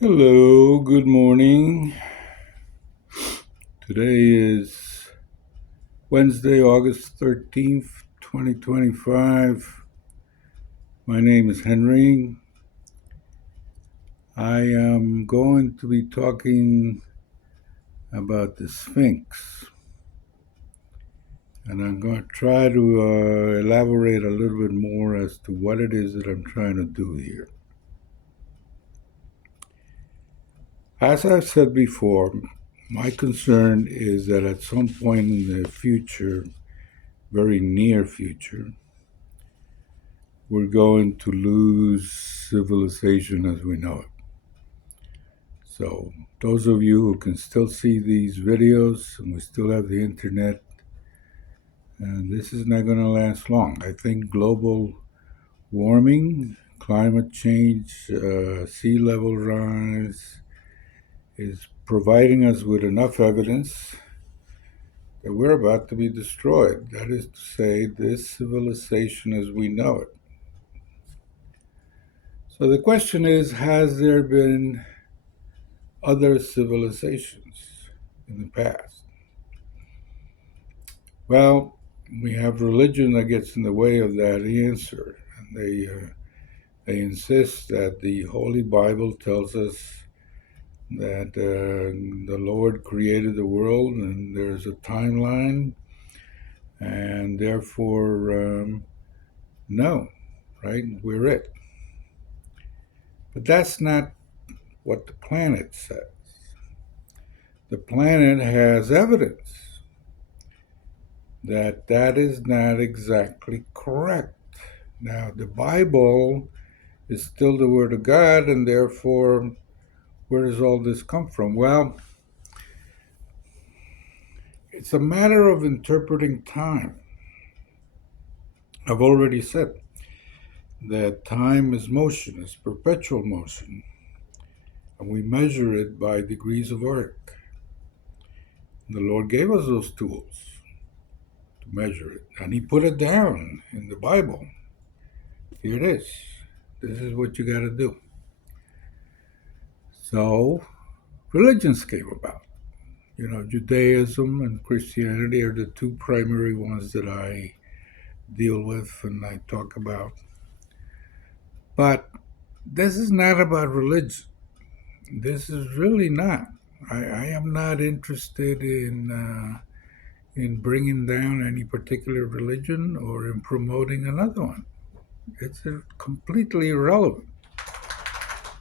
Hello, good morning. Today is Wednesday, August 13th, 2025. My name is Henry. I am going to be talking about the Sphinx, and I'm going to try to elaborate a little bit more as to what it is that I'm trying to do here. As I've said before, my concern is that at some point in the future, very near future, we're going to lose civilization as we know it. So, those of you who can still see these videos and we still have the internet, and this is not going to last long. I think global warming, climate change, sea level rise is providing us with enough evidence that we're about to be destroyed. That is to say, this civilization as we know it. So the question is, has there been other civilizations in the past? Well, we have religion that gets in the way of that answer, and they insist that the Holy Bible tells us that the Lord created the world, and there's a timeline, and therefore, no, right? We're it. But that's not what the planet says. The planet has evidence that that is not exactly correct. Now, the Bible is still the Word of God, and therefore, where does all this come from? Well, it's a matter of interpreting time. I've already said that time is motion, it's perpetual motion, and we measure it by degrees of arc. And the Lord gave us those tools to measure it, and He put it down in the Bible. Here it is. This is what you got to do. So, religions came about. Judaism and Christianity are the two primary ones that I deal with and I talk about. But this is not about religion. This is really not. I am not interested in bringing down any particular religion or in promoting another one. It's completely irrelevant.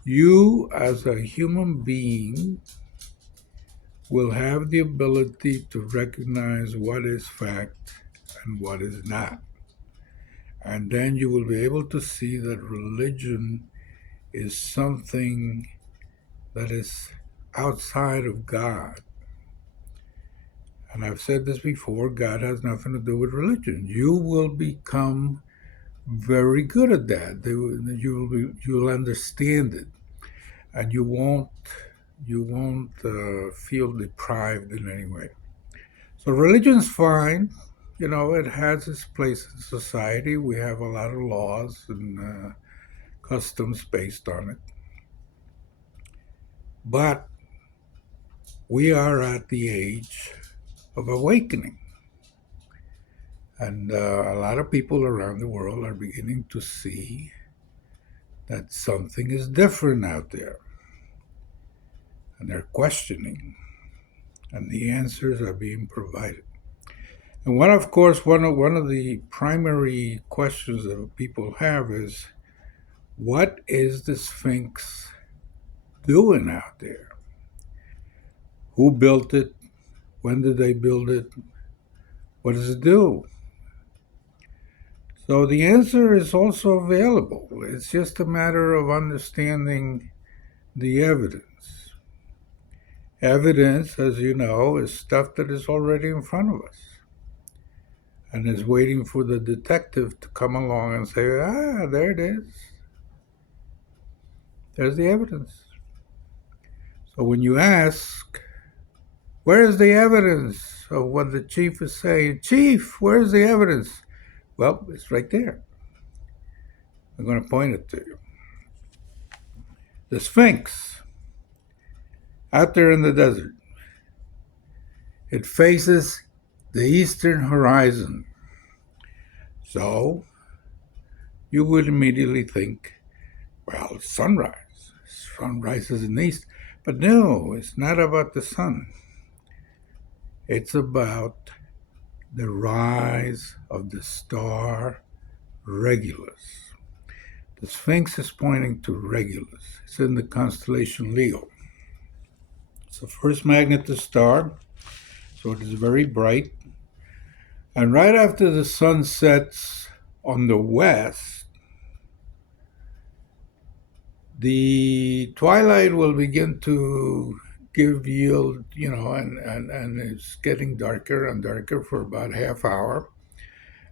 You, as a human being, will have the ability to recognize what is fact and what is not. And then you will be able to see that religion is something that is outside of God. And I've said this before, God has nothing to do with religion. You will become very good at that. You'll understand it, and you won't feel deprived in any way. So religion's fine. It has its place in society. We have a lot of laws and customs based on it. But we are at the age of awakening. And a lot of people around the world are beginning to see that something is different out there. And they're questioning. And the answers are being provided. And one of the primary questions that people have is, what is the Sphinx doing out there? Who built it? When did they build it? What does it do? So the answer is also available. It's just a matter of understanding the evidence. Evidence, as you know, is stuff that is already in front of us and is waiting for the detective to come along and say, there it is. There's the evidence. So when you ask, where is the evidence of what the chief is saying? Chief, where's the evidence? Well, it's right there. I'm going to point it to you. The Sphinx. out there in the desert. It faces the eastern horizon. So you would immediately think, well, sunrise. Sunrise is in the east. But no, it's not about the sun. It's about the rise of the star Regulus. The Sphinx is pointing to Regulus. It's in the constellation Leo. It's the first magnetous star, so it is very bright. And right after the sun sets on the west, the twilight will begin to give yield, and it's getting darker and darker for about half hour.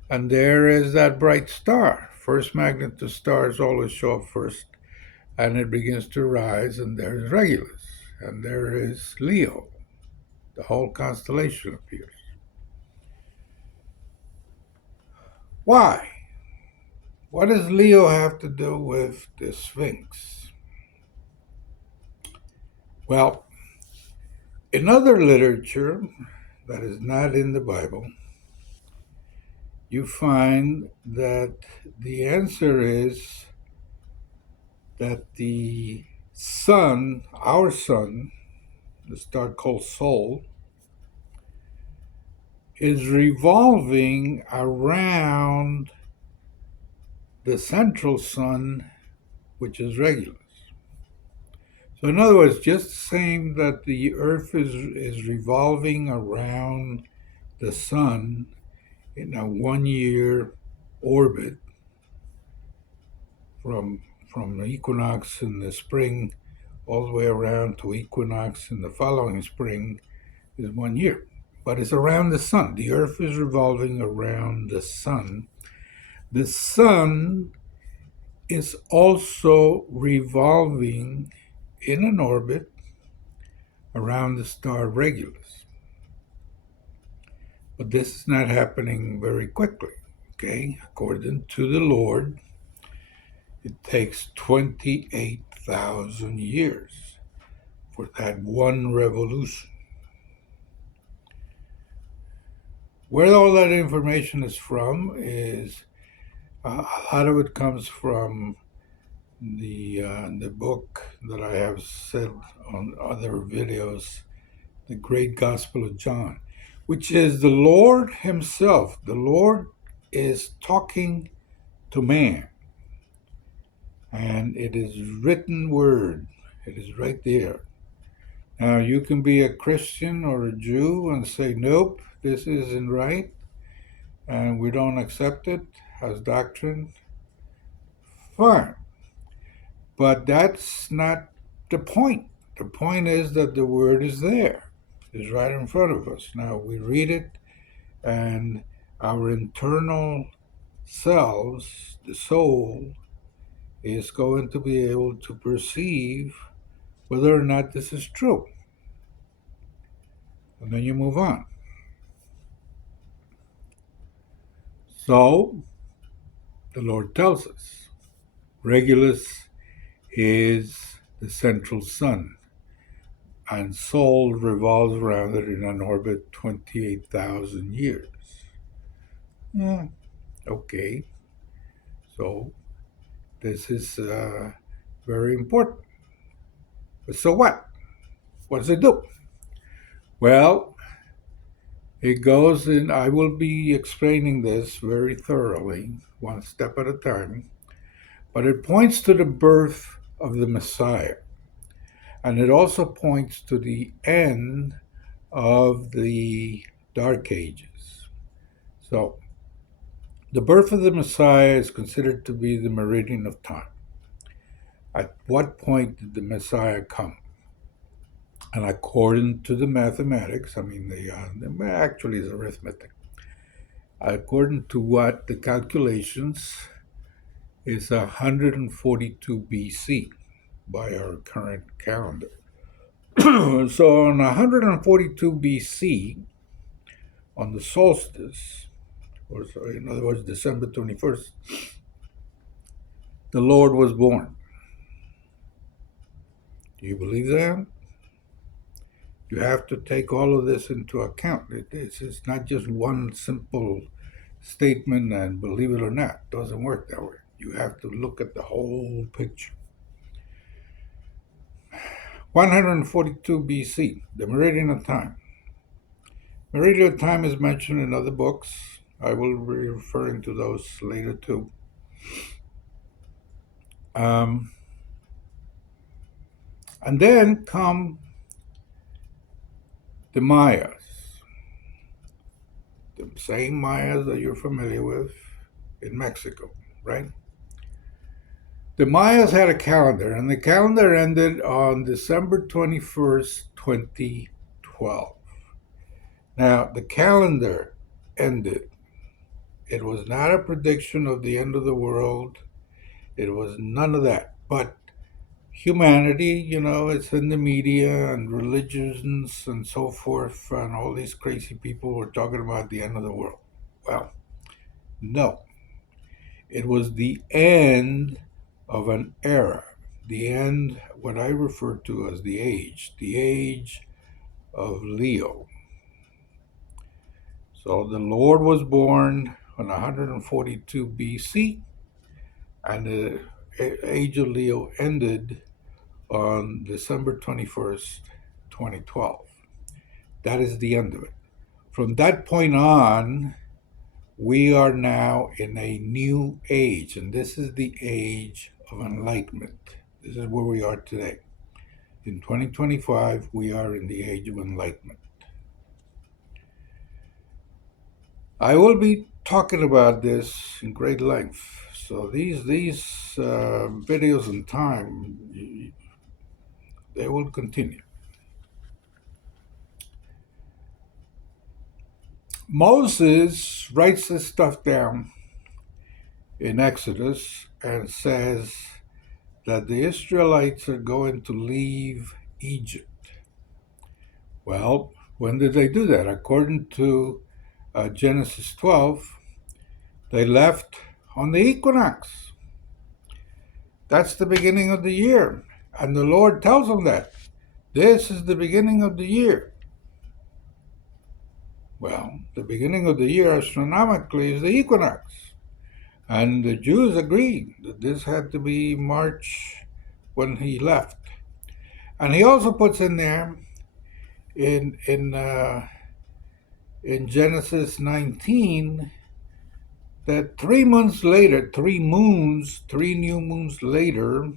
And there is that bright star. First magnetous stars always show up first, and it begins to rise, and there's Regulus, and there is Leo. The whole constellation appears. Why? What does Leo have to do with the Sphinx? Well, in other literature that is not in the Bible, you find that the answer is that the sun, our sun, the star called Sol, is revolving around the central sun, which is Regulus. So, in other words, just saying that the Earth is revolving around the sun in a 1 year orbit from the equinox in the spring all the way around to equinox in the following spring is 1 year. But it's around the sun. The Earth is revolving around the sun. The sun is also revolving in an orbit around the star Regulus. But this is not happening very quickly. Okay, according to the Lord, it takes 28,000 years for that one revolution. Where all that information is from is a lot of it comes from the book that I have said on other videos, The Great Gospel of John, which is the Lord Himself. The Lord is talking to man, and it is written word. It is right there. Now, you can be a Christian or a Jew and say, nope, this isn't right, and we don't accept it as doctrine. Fine. But that's not the point. The point is that the word is there. It's right in front of us. Now we read it, and our internal selves, the soul, is going to be able to perceive whether or not this is true. And then you move on. So, the Lord tells us Regulus is the central sun, and Sol revolves around it in an orbit 28,000 years. Yeah, okay. So, this is very important. But so what? What does it do? Well, it goes in, I will be explaining this very thoroughly, one step at a time, but it points to the birth of the Messiah. And it also points to the end of the Dark Ages. So, the birth of the Messiah is considered to be the meridian of time. At what point did the Messiah come? And according to the mathematics, the actually is arithmetic. According to what the calculations is 142 BC by our current calendar. So on 142 BC, on the solstice, or sorry, in other words, December 21st, the Lord was born. Do you believe that? You have to take all of this into account. It's not just one simple statement and believe it or not. It doesn't work that way. You have to look at the whole picture. 142 BC, the Meridian of Time. Meridian of Time is mentioned in other books. I will be referring to those later too. And then come the Mayas, the same Mayas that you're familiar with in Mexico, right? The Mayas had a calendar, and the calendar ended on December 21st, 2012. Now, the calendar ended. It was not a prediction of the end of the world. It was none of that. But humanity, it's in the media and religions and so forth, and all these crazy people were talking about the end of the world. Well, no. It was the end of an era, the end, what I refer to as the age of Leo. So the Lord was born on 142 BC, and the age of Leo ended on December 21st, 2012. That is the end of it. From that point on, we are now in a new age, and this is the age of enlightenment. This is where we are today. In 2025, we are in the age of enlightenment. I will be talking about this in great length. So these videos in time, they will continue. Moses writes this stuff down in Exodus and says that the Israelites are going to leave Egypt. Well, when did they do that? According to Genesis 12, they left on the equinox. That's the beginning of the year. And the Lord tells them that. This is the beginning of the year. Well, the beginning of the year astronomically is the equinox. And the Jews agreed that this had to be March when he left. And he also puts in there in Genesis 19 that 3 months later, 3 new moons later,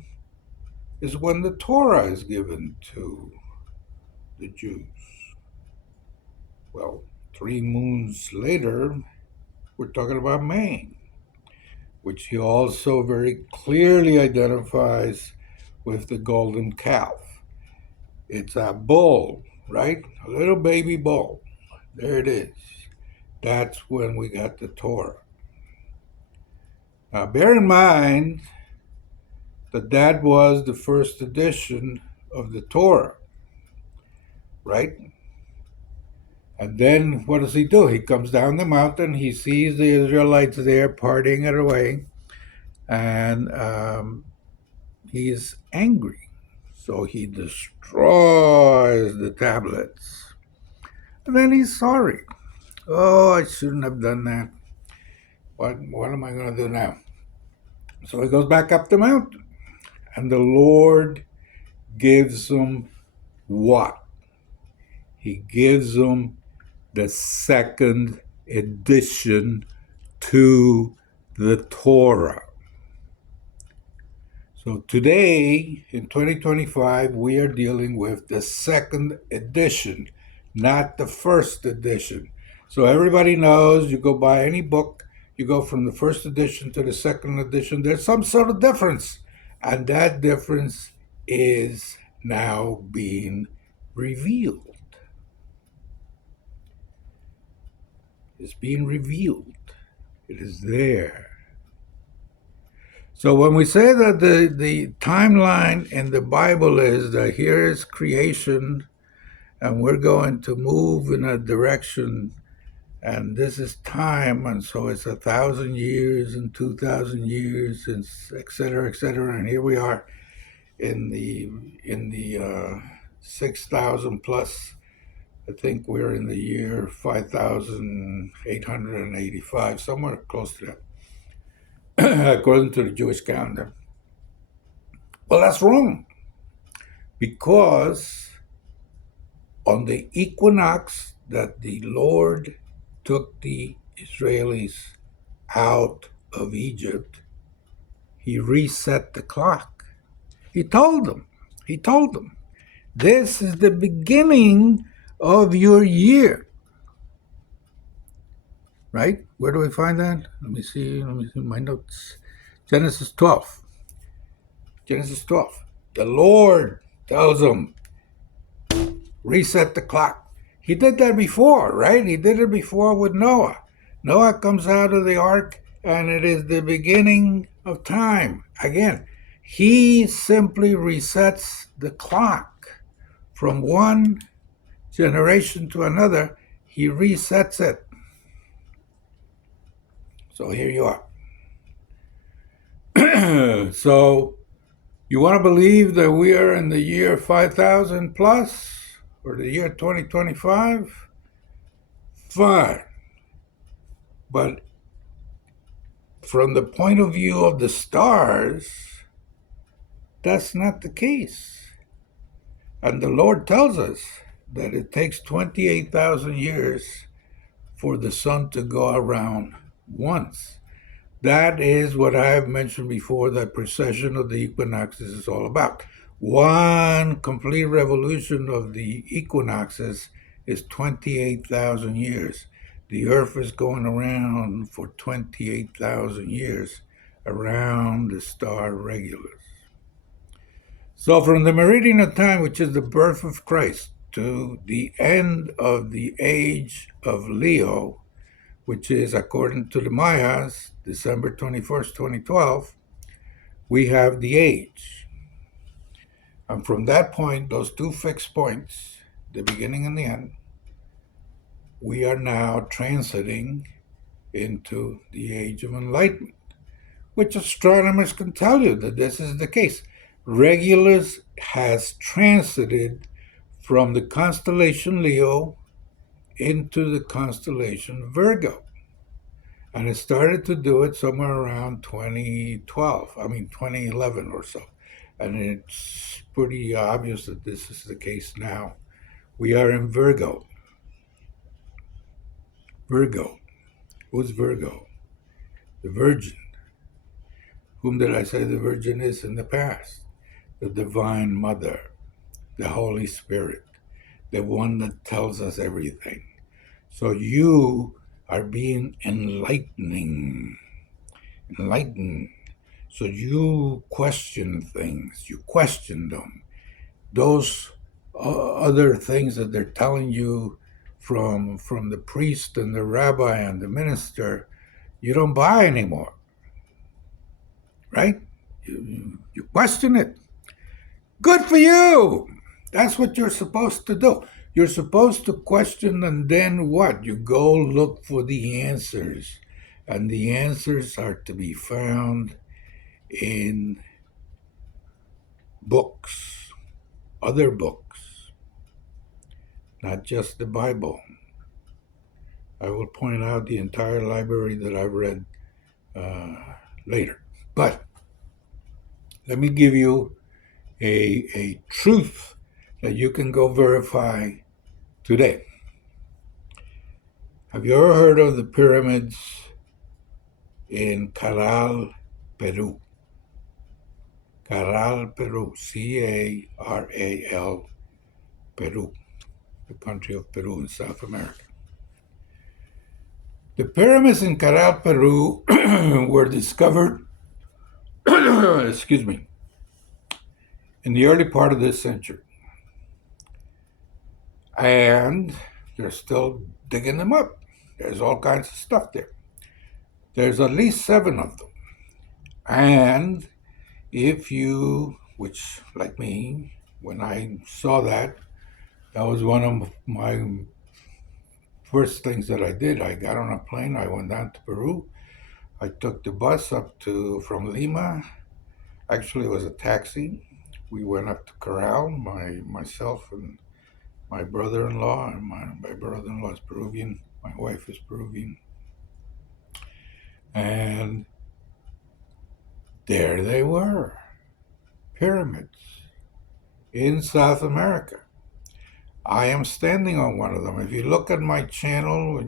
is when the Torah is given to the Jews. Well, 3 moons later, we're talking about May, which he also very clearly identifies with the golden calf. It's a bull, right? A little baby bull. There it is. That's when we got the Torah. Now, bear in mind that that was the first edition of the Torah, right? And then what does he do? He comes down the mountain, he sees the Israelites there partying it away, and he's angry. So he destroys the tablets. And then he's sorry. Oh, I shouldn't have done that. What am I going to do now? So he goes back up the mountain. And the Lord gives him what? He gives him the second edition to the Torah. So today, in 2025, we are dealing with the second edition, not the first edition. So everybody knows, you go buy any book, you go from the first edition to the second edition, there's some sort of difference. And that difference is now being revealed. It's being revealed. It is there. So when we say that the timeline in the Bible is that here is creation and we're going to move in a direction and this is time, and so it's 1,000 years and 2,000 years and et cetera, and here we are in the 6,000 plus I think we're in the year 5,885, somewhere close to that, according to the Jewish calendar. Well, that's wrong, because on the equinox that the Lord took the Israelis out of Egypt, he reset the clock. He told them, this is the beginning of your year. Right? Where do we find that? Let me see my notes. Genesis 12. Genesis 12. The Lord tells them, reset the clock. He did that before, right? He did it before with Noah. Noah comes out of the ark, and it is the beginning of time. Again, he simply resets the clock from one generation to another. He resets it. So here you are. So you want to believe that we are in the year 5,000 plus, or the year 2025? Fine. But from the point of view of the stars, that's not the case. And the Lord tells us that it takes 28,000 years for the sun to go around once. That is what I have mentioned before, that precession of the equinoxes is all about. One complete revolution of the equinoxes is 28,000 years. The Earth is going around for 28,000 years around the star Regulus. So from the meridian of time, which is the birth of Christ, to the end of the age of Leo, which is, according to the Mayas, December 21st, 2012, we have the age. And from that point, those two fixed points, the beginning and the end, we are now transiting into the age of enlightenment, which astronomers can tell you that this is the case. Regulus has transited from the constellation Leo into the constellation Virgo. And it started to do it somewhere around 2011 or so. And it's pretty obvious that this is the case now. We are in Virgo. Virgo. Who's Virgo? The Virgin. Whom did I say the Virgin is in the past? The Divine Mother, the Holy Spirit, the one that tells us everything. So you are being enlightened. So you question things, you question them. Those other things that they're telling you from the priest and the rabbi and the minister, you don't buy anymore, right? You question it. Good for you. That's what you're supposed to do. You're supposed to question, and then what? You go look for the answers. And the answers are to be found in books, other books, not just the Bible. I will point out the entire library that I've read later. But let me give you a truth that you can go verify today. Have you ever heard of the pyramids in Caral, Peru? Caral, Peru, Caral, Peru, the country of Peru in South America. The pyramids in Caral, Peru were discovered, excuse me, in the early part of this century. And they're still digging them up. There's all kinds of stuff there. There's at least 7 of them. And if you, which like me, when I saw that, that was one of my first things that I did. I got on a plane, I went down to Peru. I took the bus up from Lima. Actually, it was a taxi. We went up to Caral, myself and My brother-in-law, and my brother-in-law is Peruvian. My wife is Peruvian. And there they were, pyramids in South America. I am standing on one of them. If you look at my channel,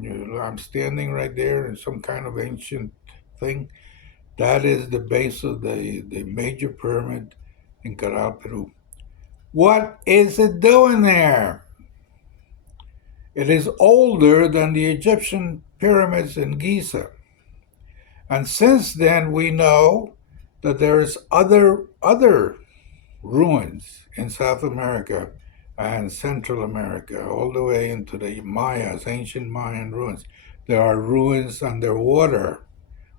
I'm standing right there in some kind of ancient thing. That is the base of the major pyramid in Caral, Peru. What is it doing there? It is older than the Egyptian pyramids in Giza. And since then, we know that there's other ruins in South America and Central America, all the way into the Mayas, ancient Mayan ruins. There are ruins underwater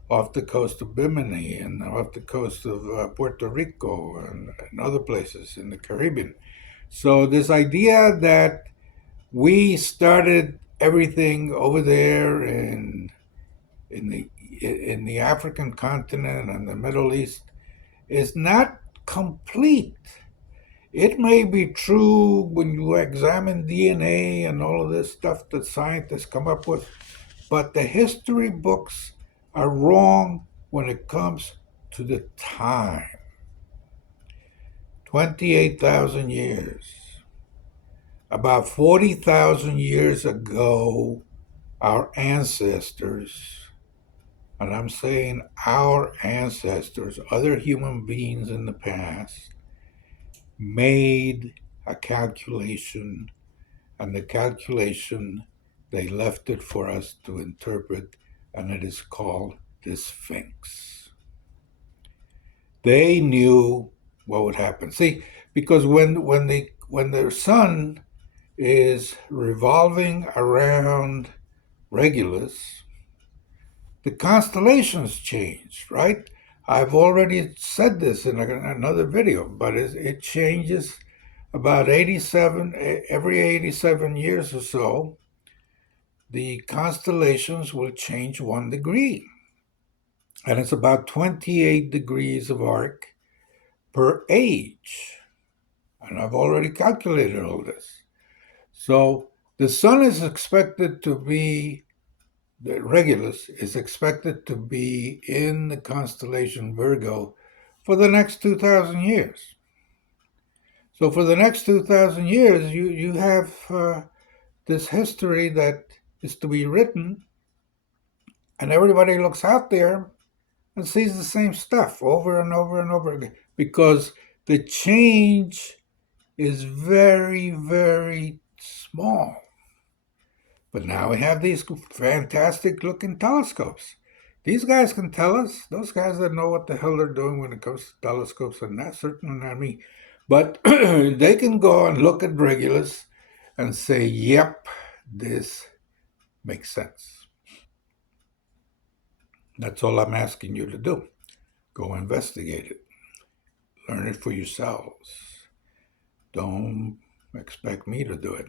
off the coast of Bimini and off the coast of Puerto Rico and other places in the Caribbean. So this idea that we started everything over there in the in the African continent and the Middle East is not complete. It may be true when you examine DNA and all of this stuff that scientists come up with, but the history books are wrong when it comes to the time. 28,000 years. About 40,000 years ago, our ancestors, and I'm saying our ancestors, other human beings in the past, made a calculation, and the calculation, they left it for us to interpret, and it is called the Sphinx. They knew what would happen. See, because when their sun is revolving around Regulus, the constellations change, right? I've already said this in another video, but it changes about 87, every 87 years or so, the constellations will change 1 degree. And it's about 28 degrees of arc per age. And I've already calculated all this. So the sun is expected to be, the Regulus is expected to be in the constellation Virgo for the next 2,000 years. So for the next 2,000 years, you have this history that is to be written, and everybody looks out there and sees the same stuff over and over and over again because the change is very, very small. But now we have these fantastic looking telescopes. These guys can tell us, those guys that know what the hell they're doing when it comes to telescopes, and that's certainly not me. But they can go and look at Regulus and say, yep, this makes sense. That's all I'm asking you to do. Go investigate it. Learn it for yourselves. Don't expect me to do it.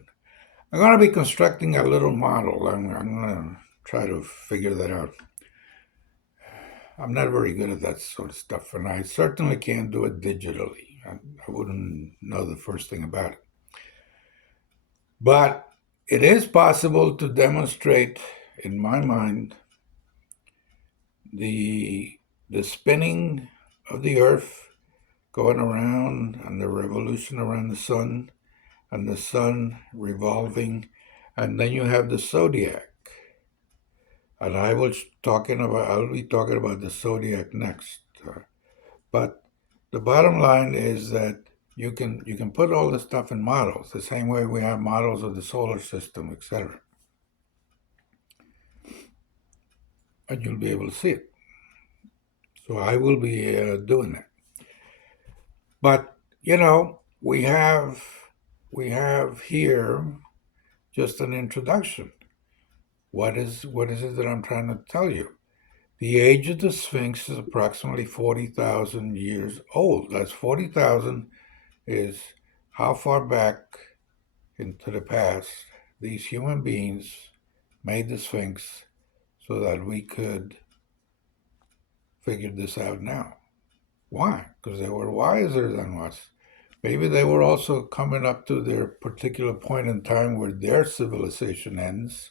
I'm going to be constructing a little model. I'm going to try to figure that out. I'm not very good at that sort of stuff, and I certainly can't do it digitally. I wouldn't know the first thing about it. But it is possible to demonstrate, in my mind, the spinning of the Earth going around and the revolution around the sun and the sun revolving, and then you have the Zodiac. And I'll be talking about the Zodiac next. But the bottom line is that you can put all this stuff in models, the same way we have models of the solar system, etc. And you'll be able to see it. So I will be doing that. But we have here just an introduction. What is it that I'm trying to tell you? The age of the Sphinx is approximately 40,000 years old. That's 40,000 is how far back into the past these human beings made the Sphinx so that we could figure this out now. Why? Because they were wiser than us. Maybe they were also coming up to their particular point in time where their civilization ends,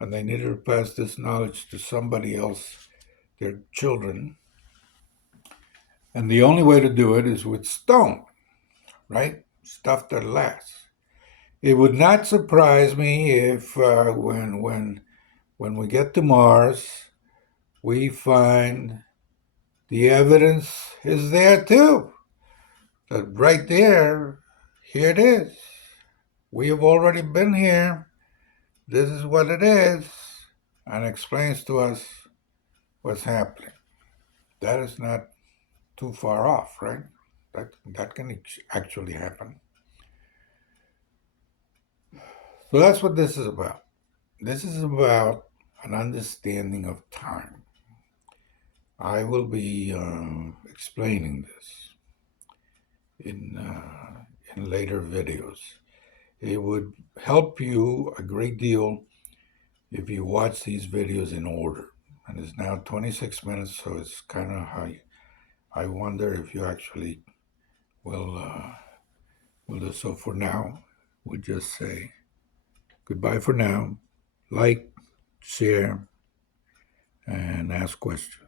and they needed to pass this knowledge to somebody else, their children. And the only way to do it is with stone, right? Stuff that lasts. It would not surprise me if when we get to Mars, we find the evidence is there too. That right there, here it is. We have already been here. This is what it is, and explains to us what's happening. That is not too far off, right? That can actually happen. So that's what this is about. This is about an understanding of time. I will be explaining this in later videos. It would help you a great deal if you watch these videos in order. And it's now 26 minutes, so it's kind of high. I wonder if you actually will do so. For now, we'll just say goodbye for now. Like, share, and ask questions.